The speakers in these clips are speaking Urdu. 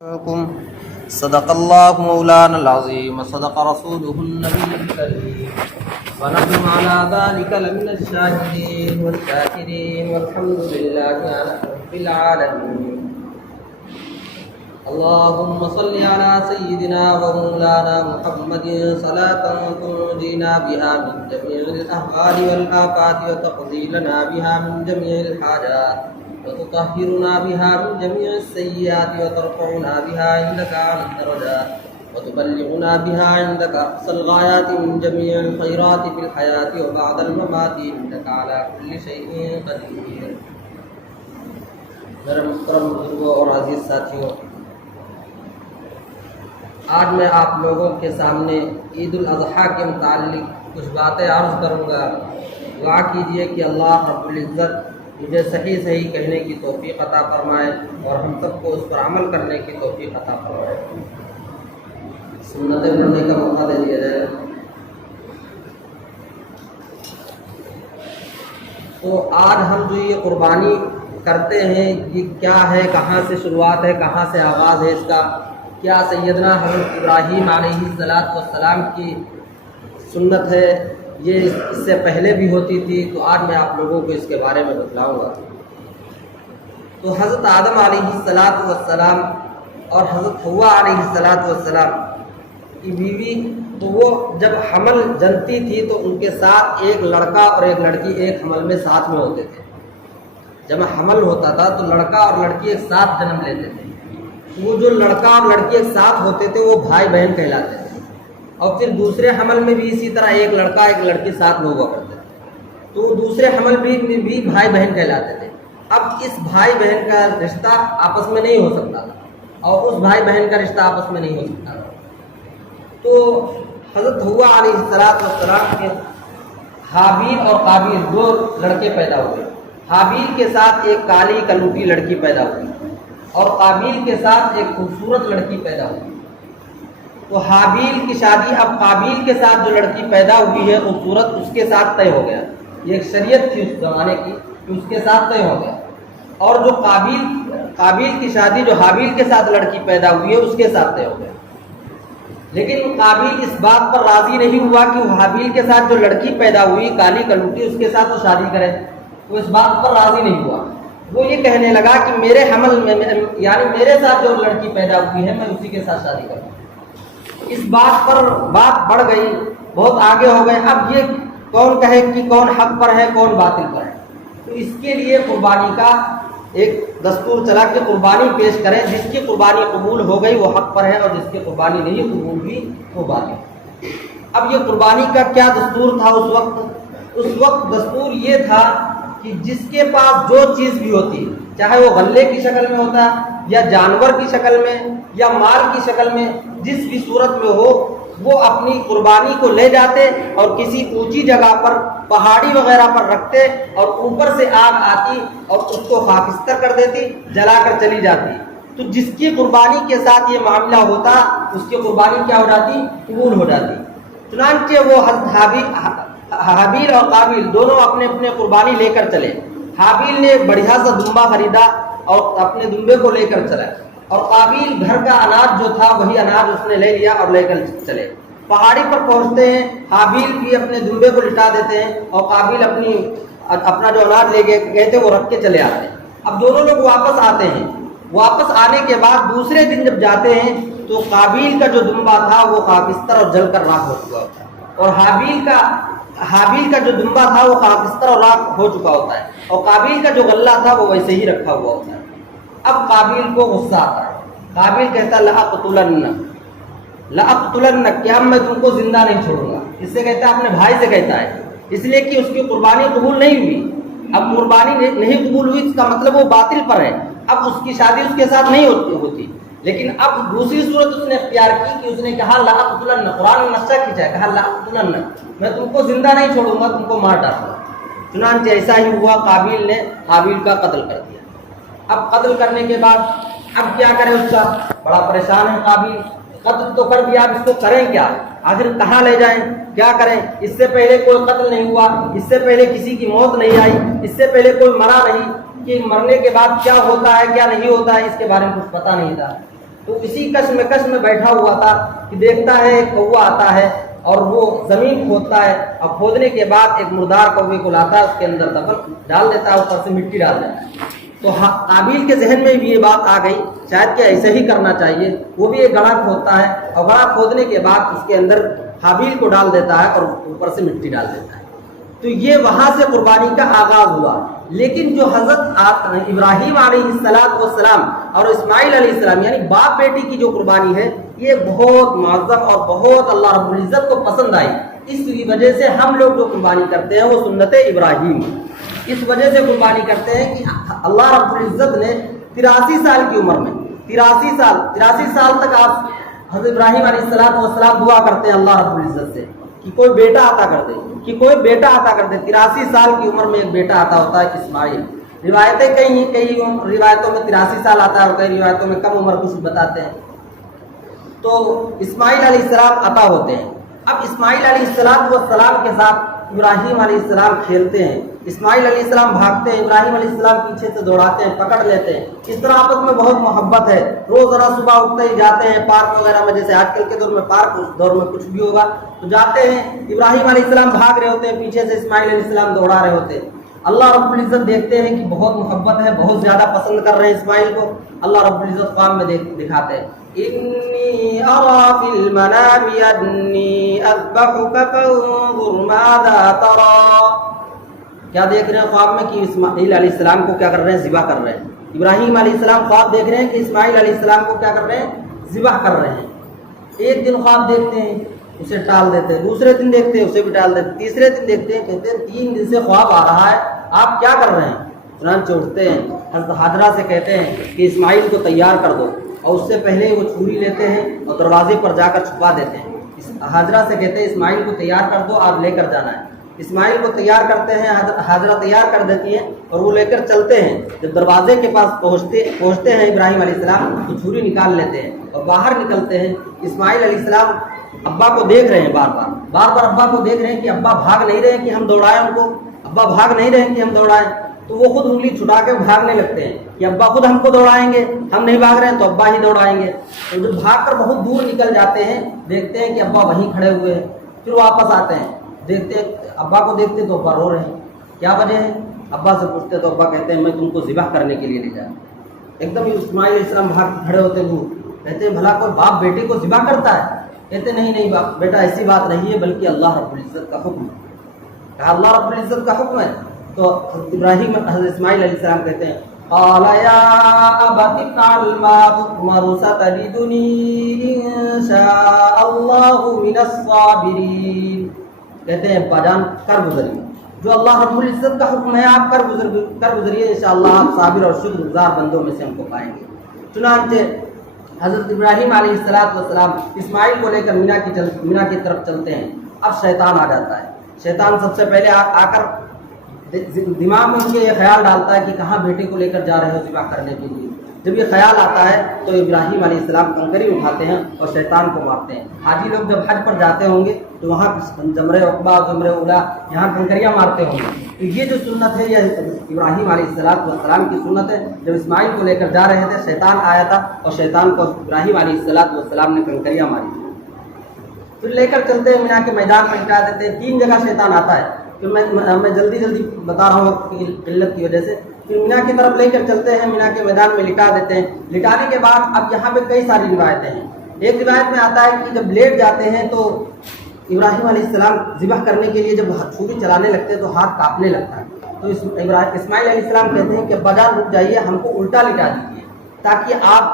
صدق الله مولانا العظيم وصدق رسوله النبي الكريم ونحن على ذلك لمن الشاهدين والشاكرين والحمد لله على رب العالمين. اللهم صل على سيدنا ومولانا محمد صلاة تنجينا بها من جميع الأهوال والآفات وتقضي لنا بها من جميع الحاجات وتطهرنا بها من جميع السيئات وترفعنا بها عندك أعلى الدرجات وتبلغنا بها عندك أقصى الغايات من جميع الخيرات في الحياة وبعد الممات إنك على كل شيء قدير. میرے محترم بزرگوں اور عزیز ساتھیوں، آج میں آپ لوگوں کے سامنے عید الاضحیٰ کے متعلق کچھ باتیں عرض کروں گا. دعا کیجیے کہ اللہ رب العزت مجھے صحیح کہنے کی توفیق عطا فرمائے اور ہم سب کو اس پر عمل کرنے کی توفیق عطا فرمائے. سنتیں پڑھنے کا موقع دے دیا جائے. تو آج ہم جو یہ قربانی کرتے ہیں یہ کیا ہے، کہاں سے شروعات ہے، کہاں سے آغاز ہے اس کا، کیا سیدنا حضرت ابراہیم علیہ السلام کی سنت ہے، یہ اس سے پہلے بھی ہوتی تھی؟ تو آج میں آپ لوگوں کو اس کے بارے میں بتلاؤں گا. تو حضرت آدم علیہ السلام اور حضرت حوا علیہ السلام کی بیوی، تو وہ جب حمل جنتی تھی تو ان کے ساتھ ایک لڑکا اور ایک لڑکی ایک حمل میں ساتھ میں ہوتے تھے. جب حمل ہوتا تھا تو لڑکا اور لڑکی ایک ساتھ جنم لیتے تھے. وہ جو لڑکا اور لڑکی ایک ساتھ ہوتے تھے وہ بھائی بہن کہلاتے تھے. اور پھر دوسرے حمل میں بھی اسی طرح ایک لڑکا ایک لڑکی ساتھ میں ہوا کرتے تھے، تو دوسرے حمل میں بھی بھائی بہن کہلاتے تھے. اب اس بھائی بہن کا رشتہ آپس میں نہیں ہو سکتا تھا اور اس بھائی بہن کا رشتہ آپس میں نہیں ہو سکتا تھا. تو حضرت حوا علیہ السلام کے حابیل اور قابیل دو لڑکے پیدا ہوئے. حابیل کے ساتھ ایک کالی کلوٹی لڑکی پیدا ہوئی اور قابیل کے ساتھ ایک خوبصورت لڑکی پیدا ہوئی. تو حابیل کی شادی اب قابیل کے ساتھ جو لڑکی پیدا ہوئی ہے خوبصورت، اس کے ساتھ طے ہو گیا. یہ ایک شریعت تھی اس زمانے کی کہ اس کے ساتھ طے ہو گیا. اور جو قابیل کی شادی جو حابیل کے ساتھ لڑکی پیدا ہوئی ہے اس کے ساتھ طے ہو گیا. لیکن قابیل اس بات پر راضی نہیں ہوا کہ وہ حابیل کے ساتھ جو لڑکی پیدا ہوئی کالی کلوٹی اس کے ساتھ وہ شادی کرے. وہ اس بات پر راضی نہیں ہوا. وہ یہ کہنے لگا کہ میرے حمل میں یعنی میرے ساتھ جو لڑکی پیدا ہوئی ہے میں اسی کے ساتھ شادی کروں. اس بات پر بات بڑھ گئی، بہت آگے ہو گئے. اب یہ کون کہے کہ کون حق پر ہے کون باطل پر ہے؟ تو اس کے لیے قربانی کا ایک دستور چلا کہ قربانی پیش کریں. جس کی قربانی قبول ہو گئی وہ حق پر ہے اور جس کی قربانی نہیں قبول ہوئی وہ باطل. اب یہ قربانی کا کیا دستور تھا اس وقت دستور یہ تھا کہ جس کے پاس جو چیز بھی ہوتی، چاہے وہ غلے کی شکل میں ہوتا یا جانور کی شکل میں یا مال کی شکل میں، جس بھی صورت میں ہو، وہ اپنی قربانی کو لے جاتے اور کسی اونچی جگہ پر پہاڑی وغیرہ پر رکھتے اور اوپر سے آگ آتی اور اس کو خاکستر کر دیتی، جلا کر چلی جاتی. تو جس کی قربانی کے ساتھ یہ معاملہ ہوتا اس کی قربانی کیا ہو جاتی؟ قبول ہو جاتی. چنانچہ وہ حابیل اور قابیل دونوں اپنے اپنے قربانی لے کر چلے. حابیل نے بڑھیا سا دمبا خریدا اور اپنے دمبے کو لے کر چلا، اور قابیل گھر کا اناج جو تھا وہی اناج اس نے لے لیا اور لے کر چلے. پہاڑی پر پہنچتے ہیں، حابیل بھی اپنے دمبے کو لٹا دیتے ہیں اور قابیل اپنا جو اناج لے گئے تھے وہ رکھ کے چلے آتے ہیں. اب دونوں لوگ واپس آتے ہیں. واپس آنے کے بعد دوسرے دن جب جاتے ہیں تو قابیل کا جو دمبا تھا وہ خاکستر اور جل کر راکھ ہو چکا ہوتا ہے، اور حابیل کا جو دمبا تھا وہ خاکستر اور راکھ ہو چکا ہوتا ہے، اور قابیل کا جو غلہ تھا وہ ویسے ہی رکھا ہوا ہوتا ہے. اب قابیل کو غصہ آتا ہے. قابیل کہتا ہے لأقتلن، کیا میں تم کو زندہ نہیں چھوڑوں گا. اس سے کہتا ہے اپنے بھائی سے کہتا ہے، اس لیے کہ اس کی قربانی قبول نہیں ہوئی. اب قربانی نہیں قبول ہوئی اس کا مطلب وہ باطل پر ہے. اب اس کی شادی اس کے ساتھ نہیں ہوتی. لیکن اب دوسری صورت اس نے اختیار کی کہ اس نے کہا لأقتلن، قرآن نے نقشہ کھینچا ہے، کہا لأقتلن، میں تم کو زندہ نہیں چھوڑوں گا، تم کو مار ڈالوں گا. چنانچہ ایسا ہی ہوا، قابیل نے حابیل کا قتل کر دیا. اب قتل کرنے کے بعد اب کیا کرے؟ اس کا بڑا پریشان ہے قابیل. قتل تو کر دیا، اب اس کو کریں کیا؟ آخر کہاں لے جائیں، کیا کریں؟ اس سے پہلے کوئی قتل نہیں ہوا، اس سے پہلے کسی کی موت نہیں آئی، اس سے پہلے کوئی مرا نہیں کہ مرنے کے بعد کیا ہوتا ہے کیا نہیں ہوتا ہے اس کے بارے میں کچھ پتہ نہیں تھا. تو اسی کشمکش میں بیٹھا ہوا تھا کہ دیکھتا ہے ایک کوا آتا ہے اور وہ زمین کھودتا ہے، اور کھودنے کے بعد ایک مردار کوے کو لاتا ہے، اس کے اندر دفن ڈال دیتا ہے، اوپر سے مٹی ڈال دیتا ہے۔ تو قابیل کے ذہن میں بھی یہ بات آ گئی شاید کہ ایسے ہی کرنا چاہیے، وہ بھی ایک گڑھا کھودتا ہے اور گڑھا کھودنے کے بعد اس کے اندر حابیل کو ڈال دیتا ہے اور اوپر سے مٹی ڈال دیتا ہے۔ تو یہ وہاں سے قربانی کا آغاز ہوا۔ لیکن جو حضرت ابراہیم علیہ السلام اور اسماعیل علیہ السلام یعنی باپ بیٹی کی جو قربانی ہے، یہ بہت معظم اور بہت اللہ رب العزت کو پسند آئی۔ اس وجہ سے ہم لوگ جو قربانی کرتے ہیں وہ سنت ابراہیم، اس وجہ سے قربانی کرتے ہیں کہ اللہ رب العزت نے 83 سال کی عمر میں 83 سال تک آپ حضرت ابراہیم علیہ السلام دعا کرتے ہیں اللہ رب العزت سے کہ کوئی بیٹا عطا کر دے، 83 سال کی عمر میں ایک بیٹا عطا ہوتا ہے اسماعیل۔ روایتیں کئی روایتوں میں 83 سال آتا ہے اور کئی روایتوں میں کم عمر کچھ بتاتے ہیں۔ تو اسماعیل علیہ السلام عطا ہوتے ہیں۔ اب اسماعیل علیہ السلام کے ساتھ ابراہیم علیہ السلام کھیلتے ہیں، اسماعیل علیہ السلام بھاگتے ہیں، ابراہیم علیہ السلام پیچھے سے دوڑاتے ہیں، پکڑ لیتے ہیں۔ اس طرح آپس میں بہت محبت ہے۔ روز ذرا صبح اٹھتے ہی جاتے ہیں پارک وغیرہ میں، جیسے آج کل کے دور میں پارک، اس دور میں کچھ بھی ہوگا تو جاتے ہیں۔ ابراہیم علیہ السلام بھاگ رہے ہوتے ہیں، پیچھے سے اسماعیل علیہ السلام دوڑا رہے ہوتے ہیں۔ اللہ رب العزت دیکھتے ہیں کہ بہت محبت ہے، بہت زیادہ پسند کر رہے ہیں اسماعیل کو۔ اللہ رب العزت خواب میں دکھاتے ہیں، انی ارا فی المنام انی اذبحک فانظر ماذا تری۔ کیا دیکھ رہے ہیں خواب میں کہ اسماعیل علیہ السلام کو کیا کر رہے ہیں؟ ذبح کر رہے ہیں۔ ابراہیم علیہ السلام خواب دیکھ رہے ہیں کہ اسماعیل علیہ السلام کو کیا کر رہے ہیں؟ ذبح کر رہے ہیں۔ ایک دن خواب دیکھتے ہیں، اسے ٹال دیتے ہیں، دوسرے دن دیکھتے ہیں، اسے بھی ٹال دیتے ہیں، تیسرے دن دیکھتے ہیں، کہتے ہیں 3 دن سے خواب آ رہا ہے، آپ کیا کر رہے ہیں؟ چنانچہ اٹھتے ہیں، حضرت حاجرہ سے کہتے ہیں کہ اسماعیل کو تیار کر دو، اور اس سے پہلے وہ چھری لیتے ہیں اور دروازے پر جا کر چھپا دیتے ہیں۔ حاجرہ سے کہتے ہیں اسماعیل کو تیار کر دو، آپ لے کر جانا ہے۔ اسماعیل کو تیار کرتے ہیں، حاجرہ تیار کر دیتی ہیں اور وہ لے کر چلتے ہیں۔ جب دروازے کے پاس پہنچتے ہیں ابراہیم علیہ السلام تو چھری نکال لیتے ہیں اور باہر نکلتے ہیں۔ اسماعیل علیہ السلام ابا کو دیکھ رہے ہیں، بار بار ابا کو دیکھ رہے ہیں کہ ابا بھاگ نہیں رہے ہیں کہ ہم دوڑائیں ان کو، ابا بھاگ نہیں رہے ہیں کہ ہم دوڑائیں۔ تو وہ خود انگلی چھٹا کے بھاگنے لگتے ہیں کہ ابا خود ہم کو دوڑائیں گے، ہم نہیں بھاگ رہے ہیں تو ابا ہی دوڑائیں گے۔ تو جب بھاگ کر بہت دور نکل جاتے ہیں، دیکھتے ہیں کہ ابا وہیں کھڑے ہوئے ہیں۔ پھر واپس آتے ہیں، دیکھتے ہیں ابا کو، دیکھتے تو ابا رو رہے ہیں۔ کیا وجہ ہے؟ ابا سے پوچھتے تو ابا کہتے ہیں میں تم کو ذبح کرنے کے لیے لے جاؤں۔ ایک دم اسماعیل علیہ السلام بھاگ کے کھڑے ہوتے ہیں، کہتے ہیں بھلا کوئی باپ بیٹے کو ذبح کرتا ہے؟ کہتے نہیں باپ بیٹا ایسی بات نہیں ہے، بلکہ اللہ رب العزت کا حکم ہے۔ کہا اللہ رب العزت کا حکم ہے؟ تو حضرت اسماعیل علیہ السلام کہتے ہیں قال یا ابت افعل ما تؤمر ستجدنی ان شاء اللہ من الصابرین۔ کہتے ہیں ابا جان کر گزریے، جو اللہ رب العزت کا حکم ہے آپ کر گزریے، انشاءاللہ آپ صابر اور شکر گزار بندوں میں سے ہم کو پائیں گے۔ چنانچہ حضرت ابراہیم علیہ السلام اسماعیل کو لے کر مینا کی طرف چلتے ہیں۔ اب شیطان آ جاتا ہے۔ شیطان سب سے پہلے آ کر دماغ میں ان کے یہ خیال ڈالتا ہے کہ کہاں بیٹے کو لے کر جا رہے ہو ذبح کرنے کے لیے۔ جب یہ خیال آتا ہے تو ابراہیم علیہ السلام کنکری اٹھاتے ہیں اور شیطان کو مارتے ہیں۔ حاجی لوگ جب حج پر جاتے ہوں گے تو وہاں جمرے عقبہ، جمرے اولا، یہاں کنکریاں مارتے ہوں گے۔ تو یہ جو سنت ہے یہ ابراہیم علیہ السلام کی سنت ہے۔ جب اسماعیل کو لے کر جا رہے تھے شیطان آیا تھا اور شیطان کو ابراہیم علیہ السلام نے کنکریاں ماری۔ پھر لے کر چلتے ہیں مینا کے میدان میں لٹا دیتے ہیں۔ 3 جگہ شیطان آتا ہے کہ میں جلدی بتا رہا ہوں وقت کی قلت کی وجہ سے۔ پھر مینا کی طرف لے کر چلتے ہیں، مینا کے میدان میں لٹا دیتے ہیں۔ لٹانے کے بعد اب یہاں پہ کئی ساری روایتیں ہیں۔ ایک روایت میں آتا ہے کہ جب لیٹ جاتے ہیں تو ابراہیم علیہ السلام ذبح کرنے کے لیے جب چھری چلانے لگتے ہیں تو ہاتھ کانپنے لگتا ہے۔ تو اسماعیل علیہ السلام کہتے ہیں کہ ابا جان رک جائیے، ہم کو الٹا لٹا دیجیے تاکہ آپ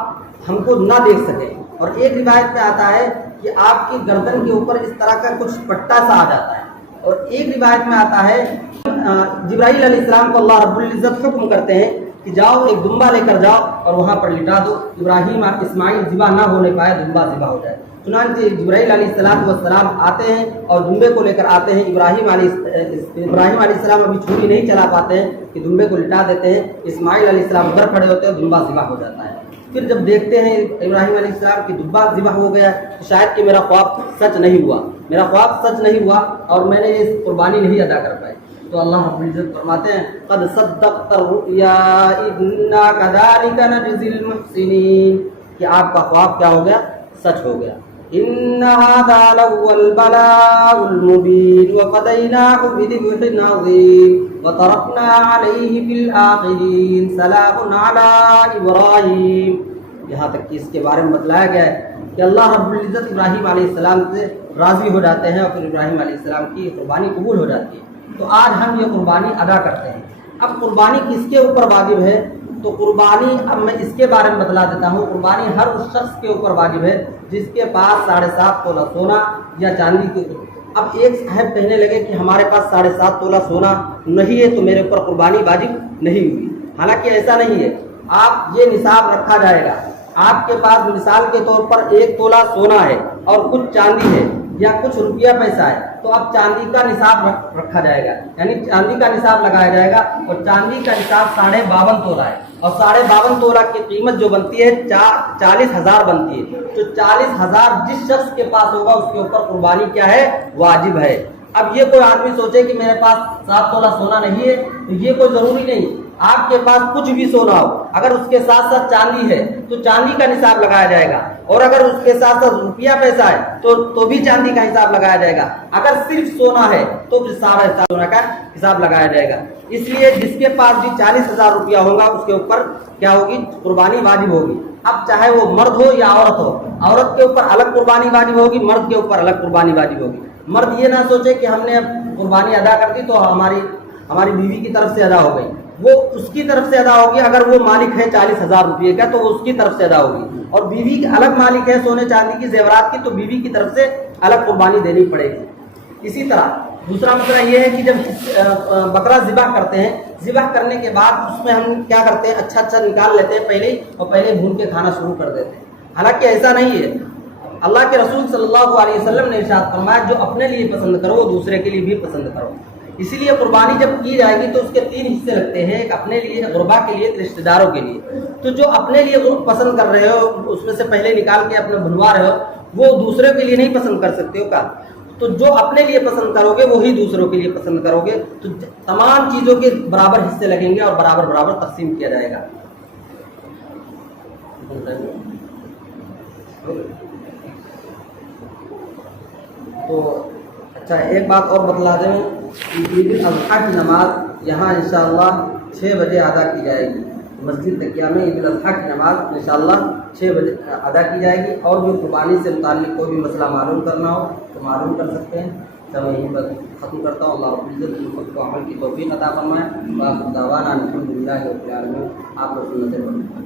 ہم کو نہ دیکھ سکیں۔ اور ایک روایت میں آتا ہے کہ آپ کی گردن کے اوپر اس طرح کا کچھ پٹا سا آ جاتا ہے۔ اور ایک روایت میں آتا ہے جبرائیل علیہ السلام کو اللہ رب العزت حکم کرتے ہیں کہ جاؤ ایک دمبا لے کر جاؤ اور وہاں پر لٹا دو، ابراہیم اور اسماعیل ذبح نہ ہونے پائے، دمبا ذبح ہو جائے۔ چنانچہ جبرائیل علیہ السلام آتے ہیں اور دمبے کو لے کر آتے ہیں۔ ابراہیم علیہ السلام ابھی چھری نہیں چلا پاتے ہیں کہ دمبے کو لٹا دیتے ہیں۔ اسماعیل علیہ السلام ادھر کھڑے ہوتے ہیں، دمبا ذبح ہو جاتا ہے۔ پھر جب دیکھتے ہیں ابراہیم علیہ السلام کی دمبا ذبح ہو گیا تو شاید کہ میرا خواب سچ نہیں ہوا اور میں نے یہ قربانی نہیں ادا کر پائی۔ تو اللہ رب العزت فرماتے ہیں قد صدقت الرؤیا انا كذلك نجزي المحسنین۔ کہ آپ کا خواب کیا ہو گیا؟ سچ ہو گیا۔ ان ھذا لهو البلاء المبین وفدیناہ بذبح عظیم وترکنا علیہ فی الآخرین سلام علی ابراہیم۔ یہاں تک کہ اس کے بارے میں بتلایا گیا ہے کہ اللہ رب العزت ابراہیم علیہ السلام سے راضی ہو جاتے ہیں اور پھر ابراہیم علیہ السلام کی قربانی قبول ہو جاتی ہے۔ تو آج ہم یہ قربانی ادا کرتے ہیں۔ اب قربانی کس کے اوپر واجب ہے؟ تو قربانی اب میں اس کے بارے میں بتلا دیتا ہوں۔ قربانی ہر اس شخص کے اوپر واجب ہے جس کے پاس 7.5 تولہ سونا یا چاندی کے اوپر۔ اب ایک صاحب کہنے لگے کہ ہمارے پاس 7.5 تولہ سونا نہیں ہے تو میرے اوپر قربانی واجب نہیں ہوئی۔ حالانکہ ایسا نہیں ہے، آپ یہ نصاب رکھا جائے گا۔ آپ کے پاس مثال کے طور پر 1 تولہ سونا ہے اور کچھ چاندی ہے یا کچھ روپیہ پیسہ ہے، تو اب چاندی کا نصاب رکھا جائے گا، یعنی چاندی کا نصاب لگایا جائے گا، اور چاندی کا نصاب 52.5 تولہ ہے، اور 52.5 تولہ کی قیمت جو بنتی ہے 40,000 بنتی ہے۔ تو 40,000 جس شخص کے پاس ہوگا اس کے اوپر قربانی کیا ہے؟ واجب ہے۔ اب یہ کوئی آدمی سوچے کہ میرے پاس 7 تولہ سونا نہیں ہے، تو یہ کوئی ضروری نہیں۔ آپ کے پاس کچھ بھی سونا ہو، اگر اس کے ساتھ ساتھ چاندی ہے تو چاندی کا نصاب لگایا جائے گا، اور اگر اس کے ساتھ ساتھ روپیہ پیسہ ہے تو بھی چاندی کا حساب لگایا جائے گا۔ اگر صرف سونا ہے تو پھر سارا سونا کا حساب لگایا جائے گا۔ اس لیے جس کے پاس بھی 40,000 روپیہ ہوگا اس کے اوپر کیا ہوگی؟ قربانی واجب ہوگی۔ اب چاہے وہ مرد ہو یا عورت ہو، عورت کے اوپر الگ قربانی واجب ہوگی، مرد کے اوپر الگ قربانی واجب ہوگی۔ مرد یہ نہ سوچے کہ ہم نے اب قربانی ادا کر دی تو ہماری بیوی کی طرف سے ادا ہو گئی، وہ اس کی طرف سے ادا ہوگی۔ اگر وہ مالک ہے 40,000 روپئے کا تو وہ اس کی طرف سے ادا ہوگی، اور بیوی الگ مالک ہے سونے چاندی کی زیورات کی تو بیوی کی طرف سے الگ قربانی دینی پڑے گی۔ اسی طرح دوسرا مسئلہ یہ ہے کہ جب بکرا ذبح کرتے ہیں، ذبح کرنے کے بعد اس میں ہم کیا کرتے ہیں؟ اچھا نکال لیتے ہیں پہلے ہی، اور پہلے بھون کے کھانا شروع کر دیتے ہیں۔ حالانکہ ایسا نہیں ہے۔ اللہ کے رسول صلی اللہ علیہ وسلم نے ارشاد فرمایا جو اپنے لیے پسند کرو وہ دوسرے کے لیے بھی پسند کرو۔ اسی لیے قربانی جب کی جائے گی تو اس کے 3 حصے لگتے ہیں، ایک اپنے لیے، غربا کے لیے، رشتہ داروں کے لیے۔ تو جو اپنے لیے پسند کر رہے ہو اس میں سے پہلے نکال کے اپنے بنوا رہے ہو، وہ دوسرے کے لیے نہیں پسند کر سکتے ہو کا۔ تو جو اپنے لیے پسند کرو گے وہی دوسروں کے لیے پسند کرو گے، تو تمام چیزوں کے برابر حصے لگیں گے اور برابر تقسیم کیا جائے گا۔ تو اچھا ایک بات اور بتلا دیں، عید الاضحیٰ کی نماز یہاں انشاءاللہ 6 بجے ادا کی جائے گی۔ مسجد تقیہ میں عید الاضحیٰ کی نماز انشاءاللہ 6 بجے ادا کی جائے گی، اور جو قربانی سے متعلق کوئی بھی مسئلہ معلوم کرنا ہو تو معلوم کر سکتے ہیں۔ تو میں یہیں پر ختم کرتا ہوں۔ اللہ رب العزت ہم کو عمل کی توفیق عطا فرمائے۔ باقی دعوانا الحمدللہ رب العالمین۔ آپ لوگ سنتے رہو۔